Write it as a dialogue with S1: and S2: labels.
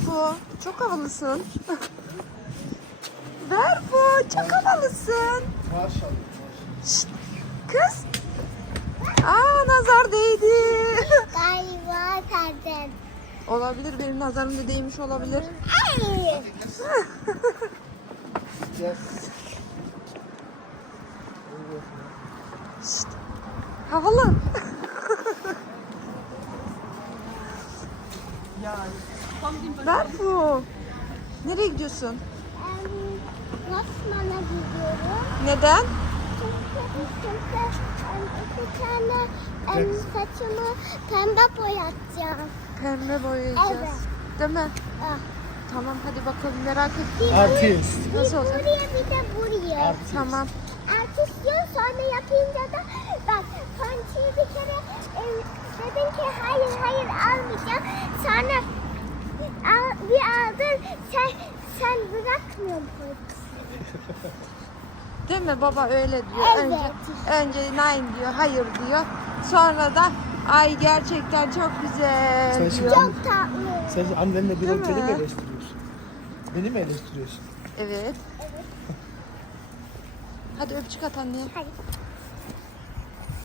S1: Berfu. Çok havalısın. Berfu çok havalısın.
S2: Maşallah.
S1: Şşt, kız. Aa, nazar değdi.
S3: Galiba senden.
S1: Olabilir, benim nazarım da değmiş olabilir.
S3: Ay.
S2: Gel.
S1: Şşt, havalı. Berfu. Nereye gidiyorsun?
S3: Rosman'a gidiyorum.
S1: Neden?
S3: Çünkü iki tane saçımı pembe boyatacağım.
S1: Pembe boyayacağız.
S3: Evet.
S1: Değil mi?
S3: Ah.
S1: Tamam, hadi bakalım, merak ettim.
S2: Artist.
S3: Bir
S1: Nasıl olacak?
S3: buraya bir de buraya.
S2: Artist.
S1: Tamam.
S3: Artist diyor, sonra yapınca da bak ponçiyi bir kere dedim ki hayır almayacağım. Sonra bir aldın, sen bırakmıyorsun ponçiyi.
S1: Değil mi, baba öyle diyor.
S3: Evet.
S1: Önce nine diyor, hayır diyor. Sonra da ay gerçekten çok güzel
S2: Sen şimdi-
S1: diyor.
S3: Çok tatlı.
S2: Sen annenle bir
S1: Değil
S2: beni mi
S1: mi?
S2: eleştiriyorsun? Beni mi eleştiriyorsun?
S1: Evet. Hadi öpücük at anneye.
S3: Hadi.